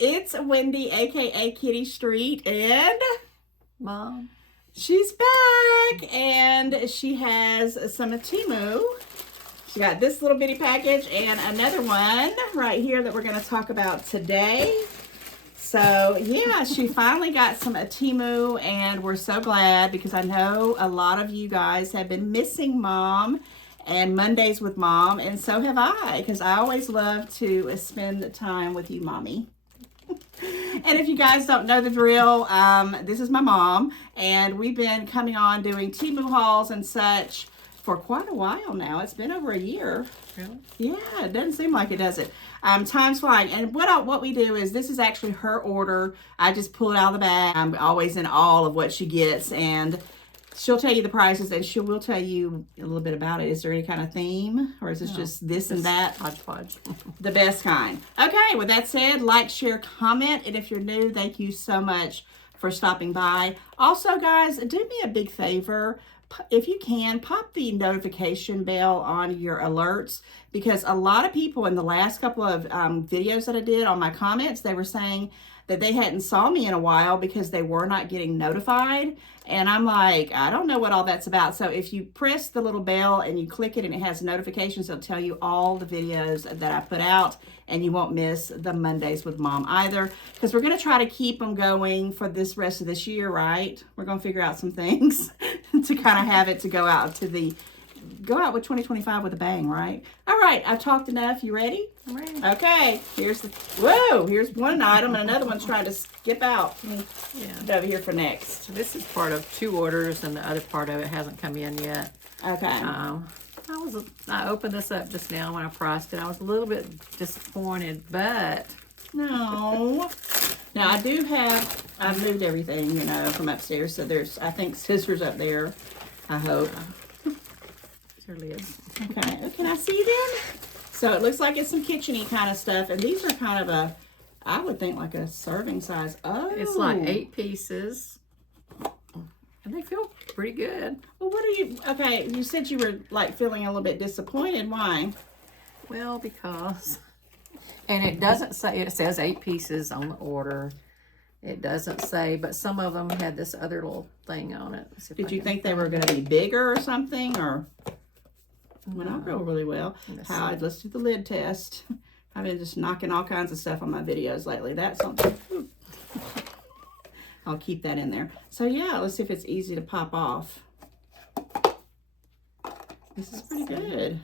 it's Wendy, aka Kitty Street, and Mom. She's back, and she has some Temu. She got this little bitty package and another one right here that we're going to talk about today. So, yeah, she finally got some Temu, and we're so glad because I know a lot of you guys have been missing Mom and Mondays with Mom, and so have I, because I always love to spend time with you, Mommy. And if you guys don't know the drill, this is my mom, and we've been coming on doing Temu hauls and such for quite a while now. It's been over a year. Really? Yeah, it doesn't seem like it, does it? Time's flying. And what we do is, this is actually her order. I just pull it out of the bag. I'm always in awe of what she gets, and she'll tell you the prices, and she will tell you a little bit about it. Is there any kind of theme, or is this just this and that? Hodgepodge. The best kind. Okay, with that said, like, share, comment, and if you're new, thank you so much for stopping by. Also, guys, do me a big favor. If you can, pop the notification bell on your alerts, because a lot of people in the last couple of videos that I did on my comments, they were saying that they hadn't saw me in a while because they were not getting notified. And I'm like, I don't know what all that's about. So if you press the little bell and you click it and it has notifications, it'll tell you all the videos that I put out, and you won't miss the Mondays with Mom either, because we're going to try to keep them going for this rest of this year, right? We're going to figure out some things to kind of have it to go out with 2025 with a bang, right? All right, I've talked enough. You ready? I'm ready. Okay, here's one item, and another one's trying to skip out. Yeah. Put it over here for next. So this is part of 2 orders, and the other part of it hasn't come in yet. Okay. I opened this up just now when I priced it. I was a little bit disappointed, but No. Now, I've moved everything, from upstairs, so there's, I think, scissors up there, I hope. there it is. Okay, can I see them? So it looks like it's some kitchen-y kind of stuff, and these are kind of I would think like a serving size. Oh. It's like 8 pieces, and they feel pretty good. Well, okay, you said you were like feeling a little bit disappointed. Why? Well, because, and it doesn't say, it says 8 pieces on the order. It doesn't say, but some of them had this other little thing on it. Did you think they were going to be bigger or something, or? Went out really well. Let's do the lid test. I've been just knocking all kinds of stuff on my videos lately. That's something. I'll keep that in there. So yeah, let's see if it's easy to pop off. This is pretty good.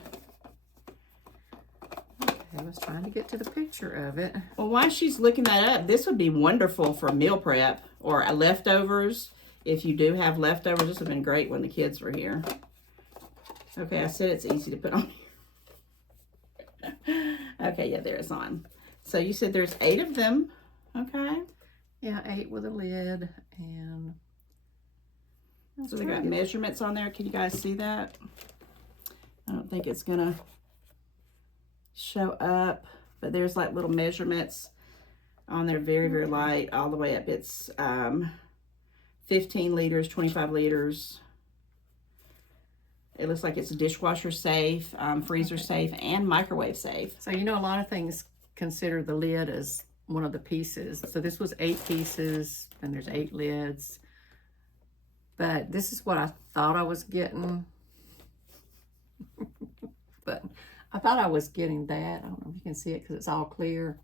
I was trying to get to the picture of it. Well, while she's looking that up, this would be wonderful for meal prep or leftovers. If you do have leftovers, this would have been great when the kids were here. Okay, I said it's easy to put on here. Okay, yeah, there it's on. So you said there's 8 of them. Okay. Yeah, 8 with a lid, and so they got measurements on there. Can you guys see that? I don't think it's gonna show up, but there's like little measurements on there, very, very light, all the way up. It's 15 liters, 25 liters. It looks like it's dishwasher safe, freezer safe, and microwave safe. So, a lot of things consider the lid as one of the pieces. So this was 8 pieces, and there's 8 lids. But this is what I thought I was getting. But I thought I was getting that. I don't know if you can see it because it's all clear.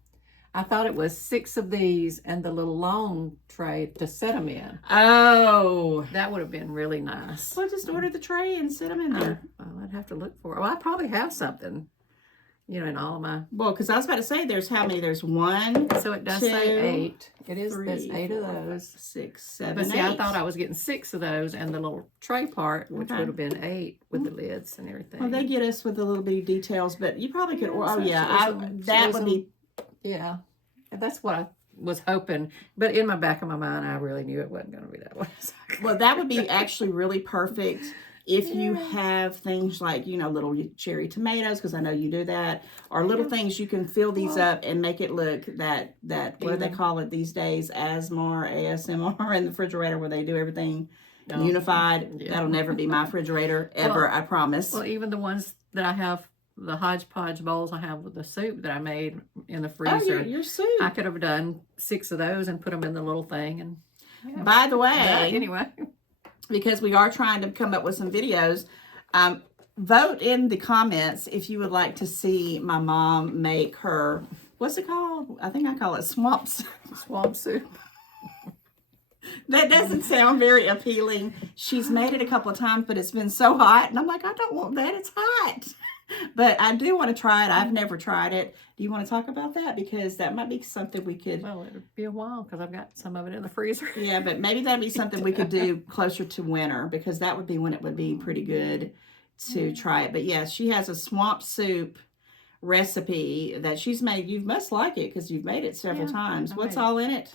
I thought it was 6 of these and the little long tray to set them in. Oh. That would have been really nice. Well, just order the tray and set them in there. Well, I'd have to look for it. Well, I probably have something, in all of my... Well, because I was about to say, there's how many? There's 1, So it does 2, say 8. It is, 3, there's 8 of those. 6, 7, But see, 8. I thought I was getting 6 of those and the little tray part, which Okay. would have been 8 with the lids and everything. Well, they get us with the little bitty details, but you probably could... Yeah, Oh, so yeah. That would be... Yeah. That's what I was hoping. But in my back of my mind, I really knew it wasn't going to be that way. Well, that would be actually really perfect if you have things like, little cherry tomatoes, because I know you do that, or little things you can fill these up and make it look that what do they call it these days? ASMR in the refrigerator, where they do everything unified. Yeah. That'll never be my refrigerator ever, I promise. Well, even the ones that I have, the hodgepodge bowls I have with the soup that I made in the Oh, freezer. your soup. I could have done 6 of those and put them in the little thing. And yeah. By the way, But anyway, because we are trying to come up with some videos, vote in the comments if you would like to see my mom make her, what's it called? I think I call it swamp soup. Swamp soup. That doesn't sound very appealing. She's made it a couple of times, but it's been so hot. And I'm like, I don't want that. It's hot. But I do want to try it. I've never tried it. Do you want to talk about that? Because that might be something we could. Well, it would be a while because I've got some of it in the freezer. Yeah, but maybe that'd be something we could do closer to winter, because that would be when it would be pretty good to try it. But yeah, she has a swamp soup recipe that she's made. You must like it because you've made it several times. What's all in it?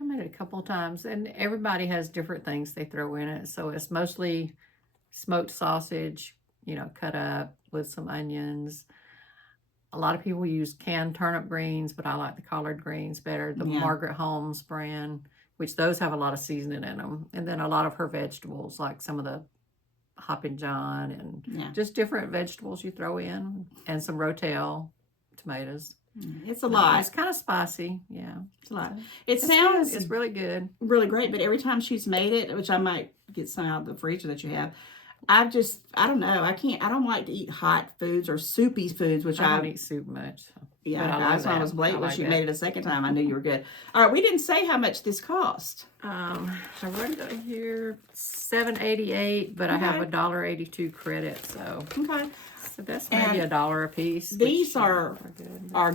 I made it a couple of times, and everybody has different things they throw in it. So it's mostly smoked sausage, you know, cut up with some onions. A lot of people use canned turnip greens, but I like the collard greens better. The Margaret Holmes brand, which those have a lot of seasoning in them. And then a lot of her vegetables, like some of the Hoppin' John and just different vegetables you throw in, and some Rotel tomatoes. It's a lot. It's kind of spicy. Yeah. It's a lot. It sounds it's really good. Really great, but every time she's made it, which I might get some out of the freezer that you have, I don't know. I don't like to eat hot foods or soupy foods, which I don't eat soup much. So. Yeah, that's why I was late when she made it a second time. I knew you were good. All right, we didn't say how much this cost. I wrote it here, $7.88, but I have a $1.82 credit, so. Okay. So that's maybe $1 a piece. These are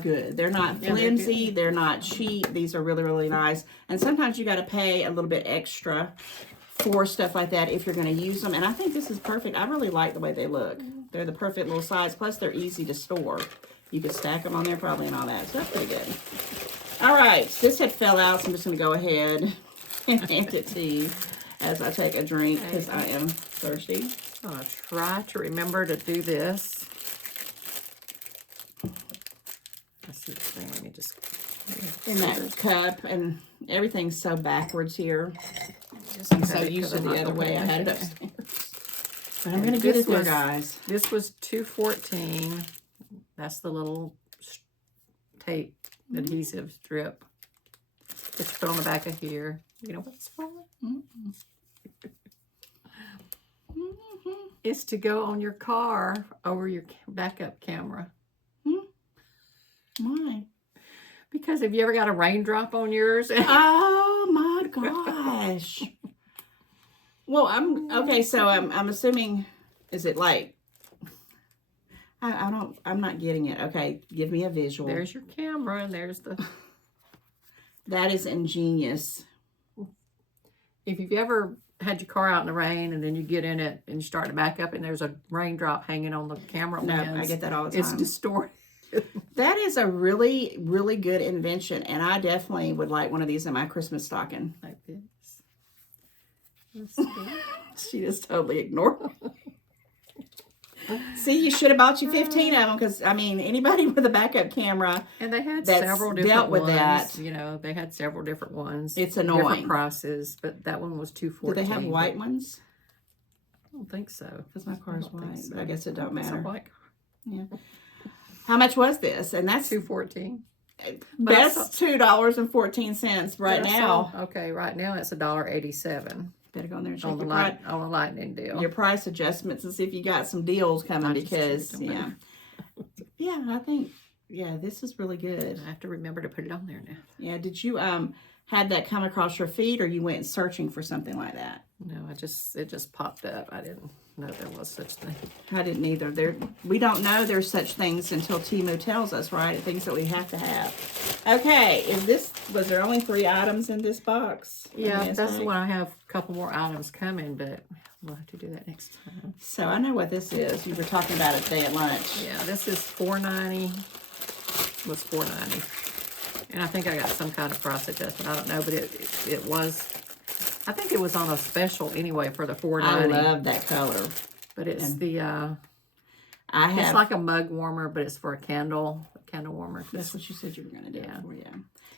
good. They're not flimsy. They're not cheap. These are really, really nice. And sometimes you got to pay a little bit extra for stuff like that if you're going to use them. And I think this is perfect. I really like the way they look. They're the perfect little size. Plus, they're easy to store. You could stack them on there probably and all that. So that's pretty good. All right. This had fell out, so I'm just going to go ahead and hand it to you as I take a drink because I am thirsty. I'm going to try to remember to do this. Let's see this thing. Let me just... In that cup, and everything's so backwards here. I'm so used to the other way I had it upstairs. But I'm going to get it there, guys. This was $2.14. That's the little tape adhesive strip that you put on the back of here. You know what it's for? It's to go on your car over your backup camera. Why? Because have you ever got a raindrop on yours? Oh my gosh. Well, I'm assuming, is it like, I'm not getting it. Okay, give me a visual. There's your camera and there's the... That is ingenious. If you've ever had your car out in the rain and then you get in it and you start to back up and there's a raindrop hanging on the camera lens. No, I get that all the time. It's distorted. That is a really, really good invention, and I definitely would like one of these in my Christmas stocking. Like this. She just totally ignored me. See, you should have bought you 15 of them, because, I mean, anybody with a backup camera and they had several different dealt with ones. That. You know, they had several different ones. It's annoying. Different prices, but that one was $2.14. Do they have white ones? I don't think so. Because my car is white, but I guess it don't matter. It's a white car. Yeah. How much was this? And that's $2.14. That's $2.14 right now. Okay, right now it's $1.87. Better go in there and check on the lightning deal. Your price adjustments and see if you got some deals coming, because I think this is really good. I have to remember to put it on there now. Yeah, did you had that come across your feed, or you went searching for something like that? No, it just popped up. I didn't know there was such thing. I didn't either. We don't know there's such things until Temu tells us, right? Things that we have to have. Okay, was there only 3 items in this box? Yeah, that's the one. I have a couple more items coming, but we'll have to do that next time. So I know what this is. You were talking about it today at lunch. Yeah, this is $4.90. Was $4.90. And I think I got some kind of price adjustment. I don't know, but it was, I think it was on a special anyway for the $4.90. I love that color. But it's it's like a mug warmer, but it's for a candle warmer. That's what you said you were going to do. Yeah.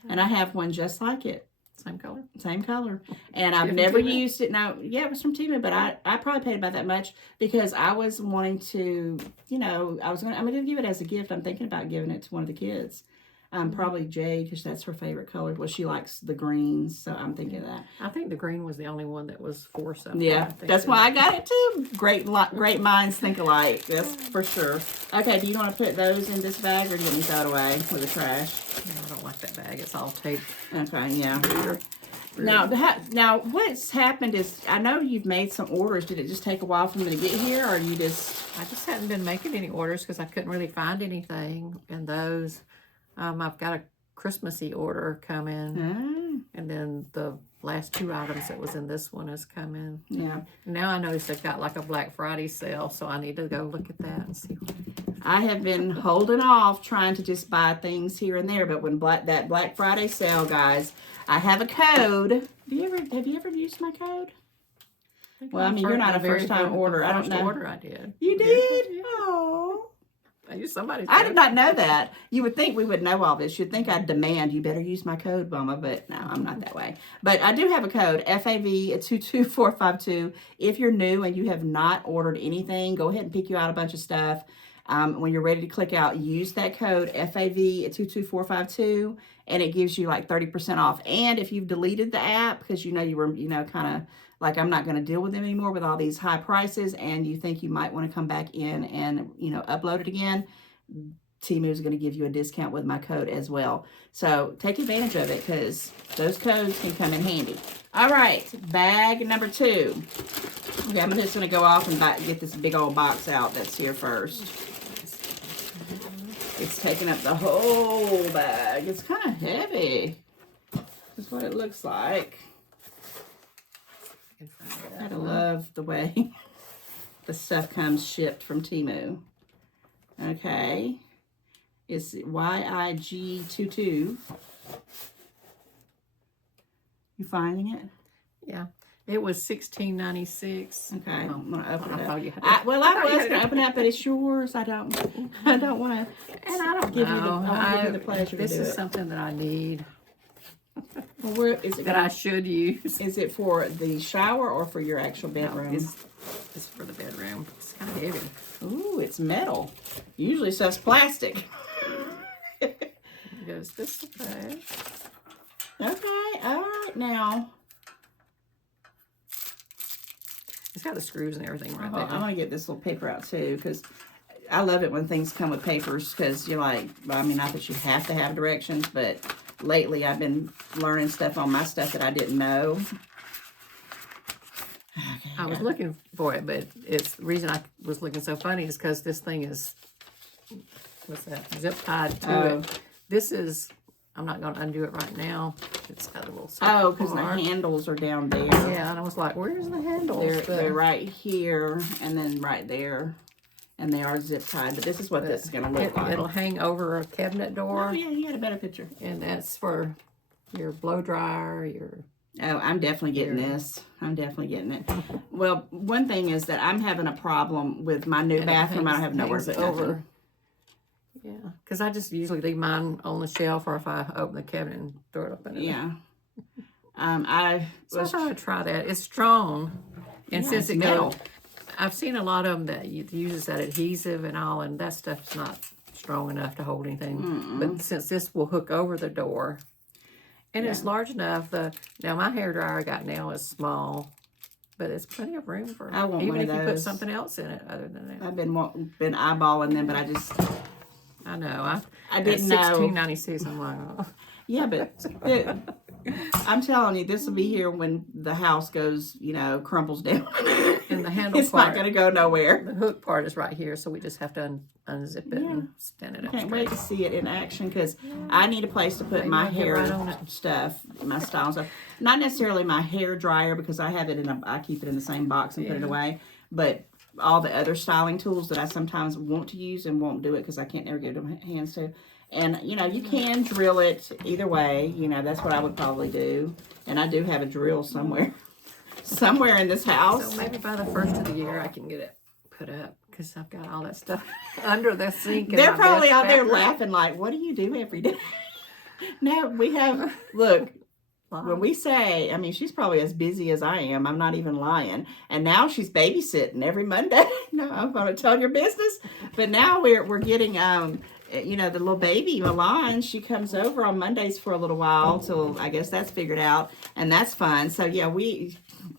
And I have one just like it. Same color. Same color. And I've never used it. No, yeah, it was from Temu, but I probably paid about that much because I was wanting to, I'm going to give it as a gift. I'm thinking about giving it to one of the kids. Probably jade, because that's her favorite color. Well, she likes the greens, so I'm thinking of that. I think the green was the only one that was for something. Yeah, that's why I got it too. Great minds think alike. That's for sure. Okay, do you want to put those in this bag, or do you want me to throw it away with the trash? No, I don't like that bag. It's all taped. Okay, yeah. Now, what's happened is, I know you've made some orders. Did it just take a while for them to get here, or you just... I just hadn't been making any orders because I couldn't really find anything in those. I've got a Christmassy order coming, and then the last 2 items that was in this one has come in. Yeah. Now I noticed they've got like a Black Friday sale, so I need to go look at that and see. I have been holding off trying to just buy things here and there, but when that Black Friday sale, guys, I have a code. Have you ever used my code? Well, I mean, you're not a first-time order. I don't know. Order I did. You did? Oh. I did not know that. You would think we would know all this. You'd think I'd demand you better use my code, Mama, but no, I'm not that way. But I do have a code, FAV22452. If you're new and you have not ordered anything, go ahead and pick you out a bunch of stuff. When you're ready to click out, use that code, FAV22452, and it gives you like 30% off. And if you've deleted the app because you know you were, kind of like, I'm not going to deal with them anymore with all these high prices, and you think you might want to come back in and, upload it again, Temu is going to give you a discount with my code as well. So take advantage of it, because those codes can come in handy. All right, bag number 2. Okay, I'm just going to go off and get this big old box out that's here first. It's taking up the whole bag. It's kind of heavy. That's what it looks like. I love the way the stuff comes shipped from Temu. Okay. It's YIG22. You finding it? Yeah. It was $16.96. Okay. I'm going to open it up. I was going to open it up, but it's yours. I don't want to. And I don't give know. give you the pleasure this to do is it. something that I need. Well, where is it? That I should use. Is it for the shower or for your actual bedroom? No, it's for the bedroom. It's kind of heavy. Ooh, it's metal. Usually says plastic. Goes this way. Okay, all right now. It's got the screws and everything right there. I'm going to get this little paper out too, because I love it when things come with papers, because you're like, well, I mean, not that you have to have directions, but lately I've been learning stuff on my stuff that I didn't know. Okay, I was looking for it, but it's the reason I was looking so funny is because this thing is, what's that, zip tied to it. This is, I'm not going to undo it right now. It's got a little because the handles are down there. Yeah, and I was like, where's the handles? They're right here and then right there. And they are zip tied, but this is what this is going to look like. It'll hang over a cabinet door. Oh, yeah, you had a better picture. And that's for your blow dryer, Oh, I'm definitely getting this. I'm definitely getting it. Well, one thing is that I'm having a problem with my new bathroom. I don't have nowhere to put nothing. Yeah, because I just usually leave mine on the shelf, or if I open the cabinet and throw it up in it. Yeah. I thought I'd try that. It's strong. And since it goes, I've seen a lot of them that uses that adhesive and all, and that stuff's not strong enough to hold anything. But since this will hook over the door, and it's large enough, now my hairdryer I got now is small, but it's plenty of room for I want even one if of you those. put something else in it other than that. I've been eyeballing them, but I know. I didn't know. $16.96. I'm like, oh. Yeah, but I'm telling you, this will be here when the house goes, crumbles down. And the handle it's not going to go nowhere. The hook part is right here, so we just have to unzip it and stand it up. Can't wait to see it in action, because I need a place to put my hair stuff, my style stuff. Not necessarily my hair dryer, because I have it I keep it in the same box and put it away, but all the other styling tools that I sometimes want to use and won't do it because I can't never get my hands to. And, you can drill it either way. That's what I would probably do. And I do have a drill somewhere in this house. So maybe by the first of the year I can get it put up, because I've got all that stuff under the sink. They're probably out there laughing like, what do you do every day? No, we have, look, when we say, I mean, she's probably as busy as I am. I'm not even lying. And now she's babysitting every Monday. No, I'm going to tell your business. But now we're getting you know, the little baby Milan, she comes over on Mondays for a little while till I guess that's figured out, and that's fun. So yeah, we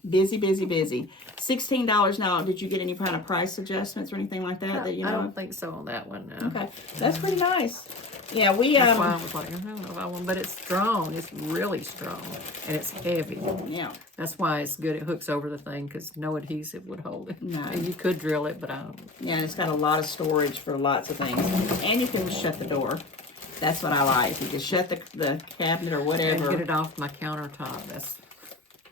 busy. $16 now. Did you get any kind of price adjustments or anything like that that you know? I don't think so on that one. No. Okay, that's pretty nice. Yeah, we That's why I was like, I don't know if I want, but it's strong. It's really strong, and it's heavy. Yeah, That's why it's good. It hooks over the thing because no adhesive would hold it. No. And you could drill it, but I don't. yeah, it's got a lot of storage for lots of things, and you can shut the door. That's what I like. You can shut the cabinet or And whatever. get it off my countertop. That's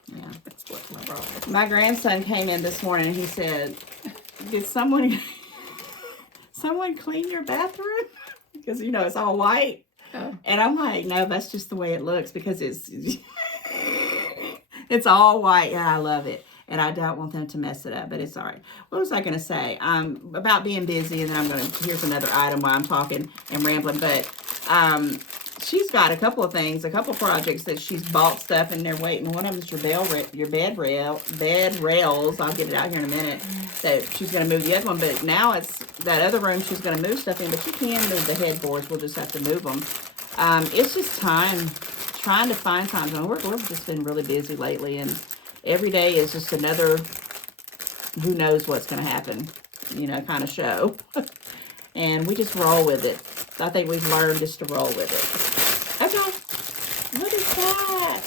Yeah. what my problem. My grandson came in this morning and he said, "Did someone clean your bathroom?" Because you know it's all white. Oh. And I'm like, no, that's just the way it looks because it's it's all white. Yeah, I love it. And I don't want them to mess it up, but it's all right. What was I going to say? About being busy, and then I'm going to, here's another item while I'm talking and rambling, but she's got a couple of things, a couple of projects that she's bought stuff and they're waiting. One of them is your bed rails. I'll get it out here in a minute. So she's going to move the other one, but now it's that other room she's going to move stuff in, but she can move the headboards. We'll just have to move them. It's just trying to find time. I mean, we've just been really busy lately, and every day is just another who knows what's going to happen, you know, kind of show. And we just roll with it. I think we've learned just to roll with it. Okay. What is that?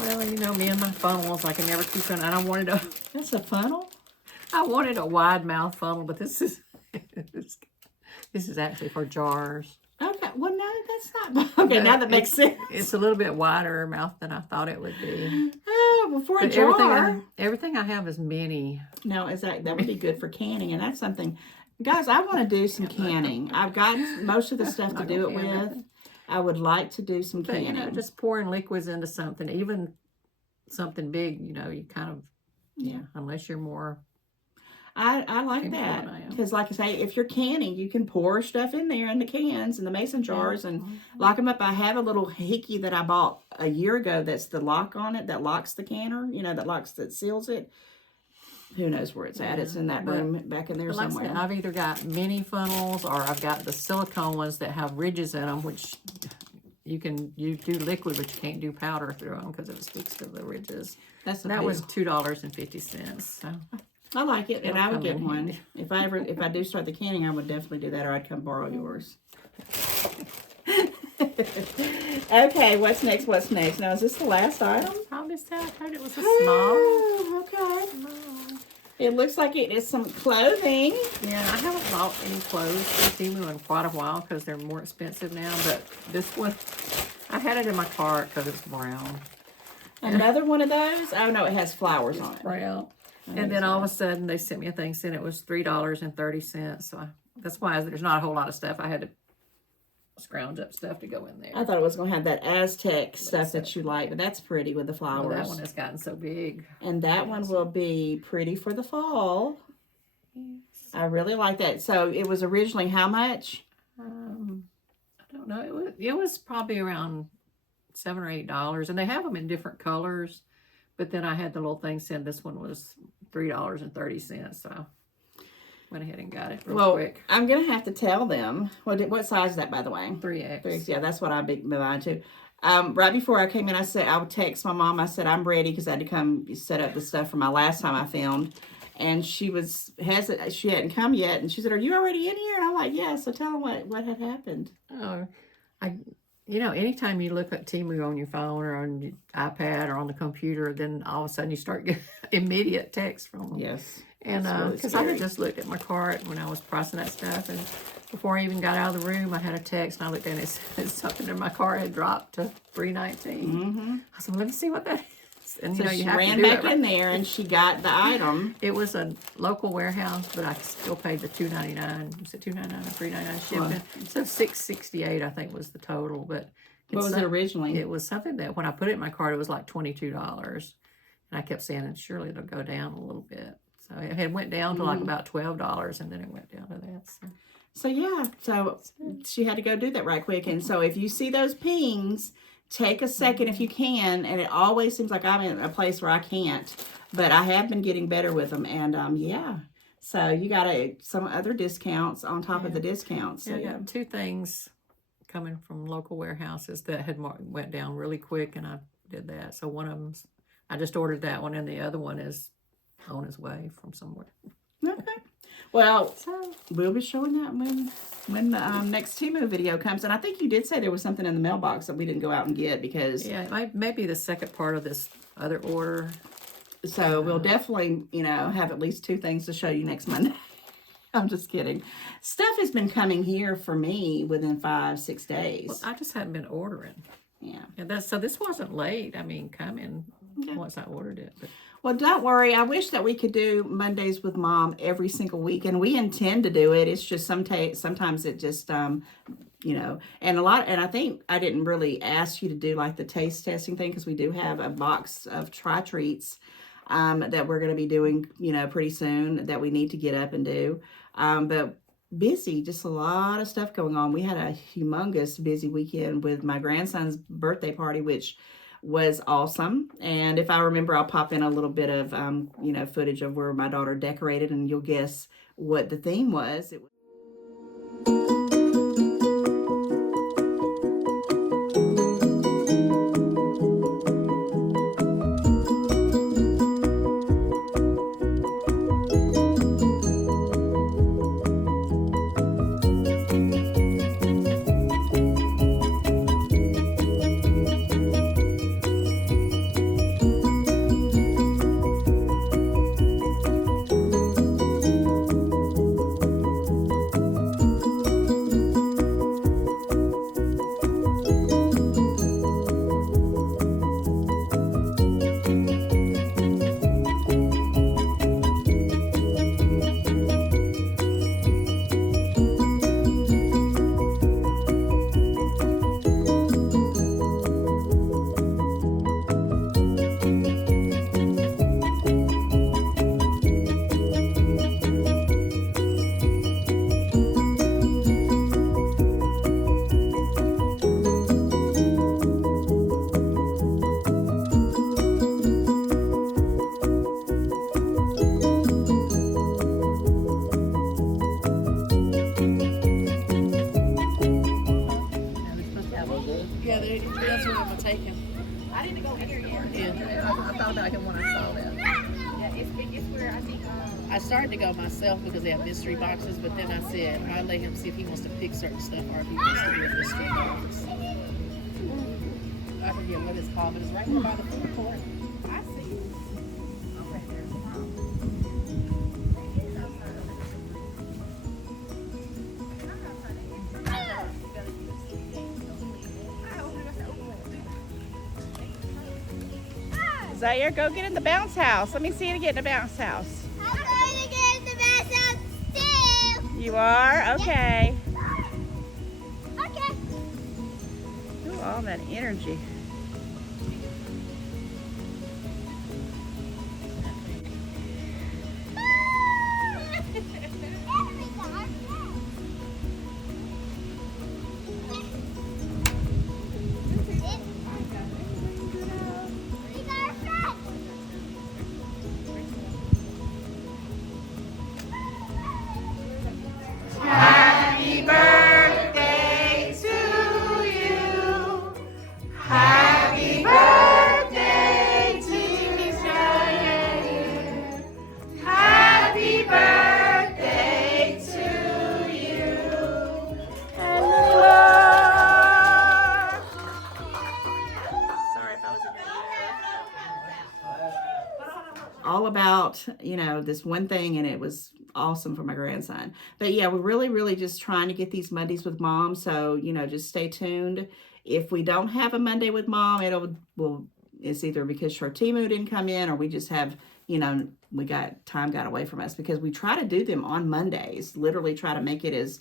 Well, you know, me and my funnels, I can never keep going. And I wanted That's a funnel? a wide mouth funnel, but this is this is actually for jars. Okay. Well, no, that's not. Okay, now that makes sense. It's a little bit wider mouth than I thought it would be. Oh, well, for a But jar. everything I have is mini. No, that would be good for canning, and that's something. Guys, I want to do some canning. I've got most of the stuff to do it with. I would like to do some But, canning. you know, just pouring liquids into something, even something big, you know, you kind of, unless you're more. I like that because, like I say, if you're canning, you can pour stuff in there in the cans and the mason jars and lock them up. I have a little hickey that I bought a year ago that's the lock on it that locks the canner, you know, that seals it. Who knows where it's at? It's in that room back in there somewhere. Like I said, I've either got mini funnels or I've got the silicone ones that have ridges in them, which you do liquid, but you can't do powder through them because it sticks to the ridges. That was $2.50. So I like it, and I would get one if I do start the canning. I would definitely do that, or I'd come borrow yours. Okay, what's next? Now, is this the last item? I missed that. I heard it was a small. Oh, okay. It looks like it is some clothing. Yeah, I haven't bought any clothes from Temu in quite a while because they're more expensive now. But this one, I had it in my cart because it's brown. Another one of those? Oh, no, it has flowers on it. Brown. And then all of a sudden, they sent me a thing saying it was $3.30. So that's why there's not a whole lot of stuff. I had to scrounge up stuff to go in there. I thought it was going to have that Aztec stuff that you like, but that's pretty with the flowers. Well, that one has gotten so big. And that one will be pretty for the fall. Yes. I really like that. So it was originally how much? I don't know. It was probably around $7 or $8, and they have them in different colors. But then I had the little thing saying this one was $3.30. So went ahead and got it real quick. I'm going to have to tell them. What size is that, by the way? 3X. 3X, yeah, that's what I'd be buying too. Right before I came in, I would text my mom. I said, I'm ready because I had to come set up the stuff for my last time I filmed. And she hadn't come yet. And she said, are you already in here? And I'm like, yeah. So tell them what had happened. Oh, anytime you look at Temu on your phone or on your iPad or on the computer, then all of a sudden you start getting immediate text from them. Yes. And because I had just looked at my cart when I was pricing that stuff, and before I even got out of the room, I had a text, and I looked at it, and it said something in my cart had dropped to $3.19. Mm-hmm. I said, well, let me see what that is. And so you she ran back in there, and she got the item. It was a local warehouse, but I still paid the $2.99. Was it $2.99 or $3.99 shipping? So $6.68, I think, was the total. But what was it originally? It was something that when I put it in my cart, it was like $22, and I kept saying, surely it'll go down a little bit. So it had went down to like about $12, and then it went down to that. So yeah, so she had to go do that right quick. And so if you see those pings, take a second if you can. And it always seems like I'm in a place where I can't, but I have been getting better with them. And yeah, So you got some other discounts on top of the discounts. So I got 2 things coming from local warehouses that had went down really quick, and I did that. So one of them's, I just ordered that one, and the other one is on its way from somewhere. Okay. Well, we'll be showing that when the next Temu video comes. And I think you did say there was something in the mailbox that we didn't go out and get because... Yeah, it might be the second part of this other order. So we'll definitely, have at least 2 things to show you next Monday. I'm just kidding. Stuff has been coming here for me within 5-6 days. Well, I just hadn't been ordering. Yeah. So this wasn't late. I mean, coming once I ordered it. But. Well, don't worry. I wish that we could do Mondays with Mom every single week, and we intend to do it. It's just sometimes it just, and I think I didn't really ask you to do like the taste testing thing because we do have a box of Tri-Treats that we're going to be doing, pretty soon that we need to get up and do. But busy, just a lot of stuff going on. We had a humongous busy weekend with my grandson's birthday party, which was awesome. And if I remember, I'll pop in a little bit of, footage of where my daughter decorated, and you'll guess what the theme was. I didn't go in here yet. Yeah, I thought about him when I saw that. Yeah, it's where I think. I started to go myself because they have mystery boxes, but then I said I'll let him see if he wants to pick certain stuff or if he wants to do a mystery box. I forget what it's called, but it's right here by the food court. I see. Okay, there's Zaire, go get in the bounce house. Let me see you get in the bounce house. I'm going to get in the bounce house too. You are? Okay. Okay. Ooh, all that energy. Happy birthday to you. Happy birthday to Zaire. Happy birthday to you. And love. Sorry if I was in all about, this one thing, and it was awesome for my grandson. But yeah, we're really just trying to get these Mondays with Mom. So, just stay tuned. If we don't have a Monday with Mom, it's either because Temu didn't come in, or we just have, time got away from us, because we try to do them on Mondays, literally try to make it as,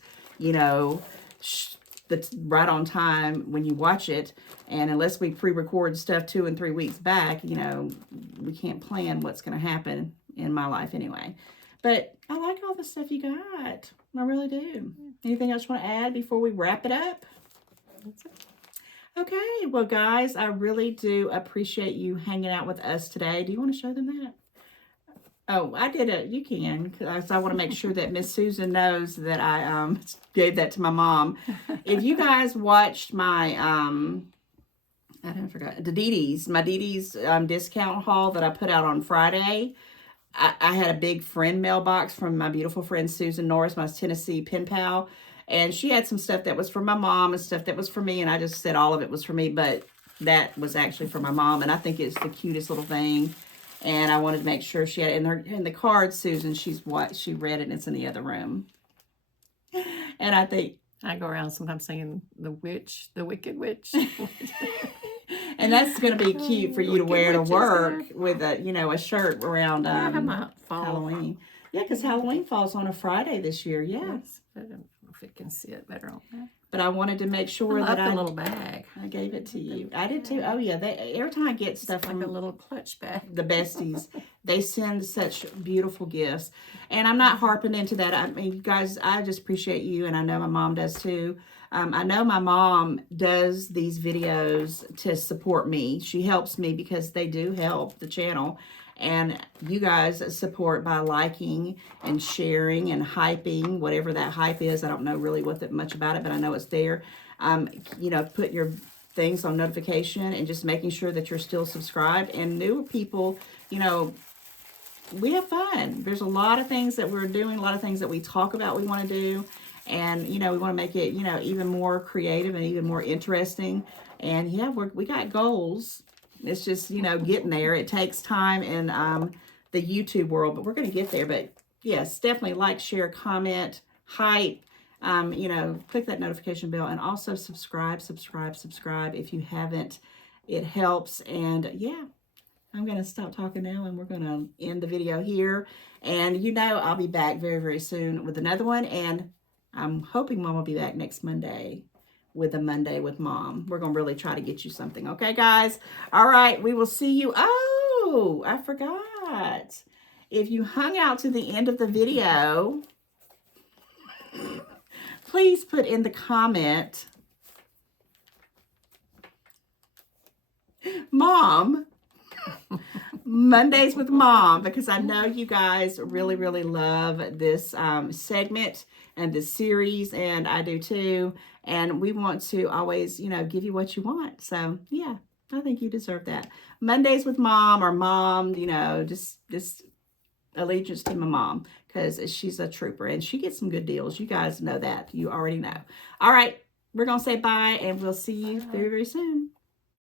that's right on time when you watch it. And unless we pre-record stuff 2 and 3 weeks back, we can't plan what's going to happen in my life anyway. But I like all the stuff you got. I really do. Anything else you want to add before we wrap it up? Okay. Well, guys, I really do appreciate you hanging out with us today. Do you want to show them that? Oh, I did it. You can, because I want to make sure that Miss Susan knows that I gave that to my mom. If you guys watched my I forgot the my Didi's discount haul that I put out on Friday. I had a big friend mailbox from my beautiful friend Susan Norris, my Tennessee pen pal, and she had some stuff that was for my mom and stuff that was for me, and I just said all of it was for me, but that was actually for my mom, and I think it's the cutest little thing. And I wanted to make sure she had in the card, Susan, she read it, and it's in the other room. And I think I go around sometimes singing the wicked witch. And that's going to be cute for you to wear to work there. with a shirt around I have my fall. Halloween. Yeah, because Halloween falls on a Friday this year. Yeah. Yes, but I don't know if it can sit better on that. But I wanted to make sure that a little bag. I gave it to you. I did too. Oh yeah, every time I get stuff Like from a little clutch bag. the besties, they send such beautiful gifts. And I'm not harping into that. I mean, you guys, I just appreciate you, and I know my mom does too. I know my mom does these videos to support me. She helps me because they do help the channel. And you guys support by liking and sharing and hyping, whatever that hype is. I don't know really much about it, but I know it's there. Put your things on notification and just making sure that you're still subscribed. And newer people, we have fun. There's a lot of things that we're doing, a lot of things that we talk about we want to do. And, we want to make it, even more creative and even more interesting. And yeah, we got goals. It's just, getting there. It takes time in the YouTube world, but we're going to get there. But yes, definitely like, share, comment, hype, click that notification bell, and also subscribe if you haven't. It helps. And yeah, I'm going to stop talking now, and we're going to end the video here. And I'll be back very, very soon with another one. And I'm hoping Mom will be back next Monday with a Monday with Mom. We're going to really try to get you something. Okay, guys? All right. We will see you. Oh, I forgot. If you hung out to the end of the video, please put in the comment, Mom, Mondays with Mom, because I know you guys really, really love this segment and this series, and I do too. And we want to always, give you what you want. So yeah, I think you deserve that. Mondays with Mom, or Mom, just allegiance to my mom, because she's a trooper and she gets some good deals. You guys know that. You already know. All right, we're going to say bye, and we'll see you very, very soon.